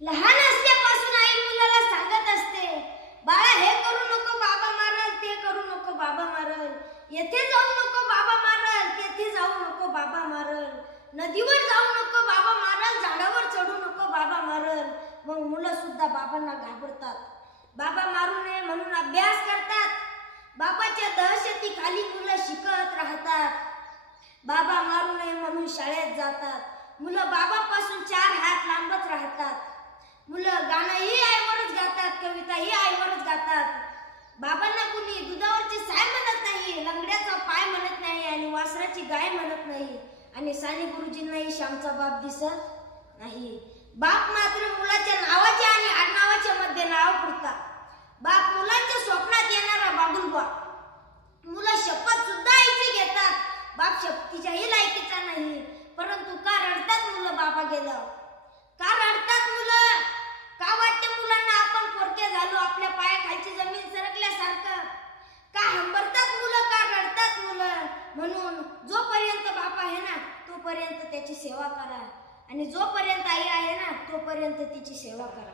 लहान असल्यापासून आई मुलाला सांगत असते, बाळा हे करू नको बाबा मारल, ते करू नको बाबा मारल, येथे जाऊ नको बाबा मारल, तेथे जाऊ नको बाबा मारल, नदीवर जाऊ नको बाबा मारल, झाडावर चढू नको बाबा मारल. मग मुलं सुद्धा बाबांना घाबरतात. बाबा मारू नये म्हणून अभ्यास करतात. बाबाच्या दहशतीखाली मुलं शिकत राहतात. बाबा मारू नये म्हणून शाळेत जातात. मुलं बाबापासून 4 हात लांबच राहतात. मुलं गाणंही आईवरच गातात, कविताही आईवरच गातात. बाबांना कुणी दुधावरची साय म्हणत नाही, लंगड्याचा पाय म्हणत नाही आणि वासराची गाय म्हणत नाही आणि साने गुरुजींनाही श्यामचा बाप दिसत नाही. बाप मात्र मुलाच्या नावाच्या आणि आडनावाच्या मध्ये नाव पुरतात. बाप मुलांच्या स्वप्नात येणारा बाबुलबा. मुलं शपथ सुद्धा आईची घेतात. बाप शपथीच्याही लायकीचा नाही. परंतु का रडतात मुलं बाबा गेल्यावर? का रडतात मुलं? का वाटते मुलांना आपण पोरके झालो, आपल्या पायाखालची जमीन सरकल्यासारखं? का हंबरतात मुलं, का रडतात मुलं? म्हणून जोपर्यंत बाप आहे ना तोपर्यंत त्याची सेवा करा आणि जोपर्यंत आई आहे ना तोपर्यंत तिची सेवा करा.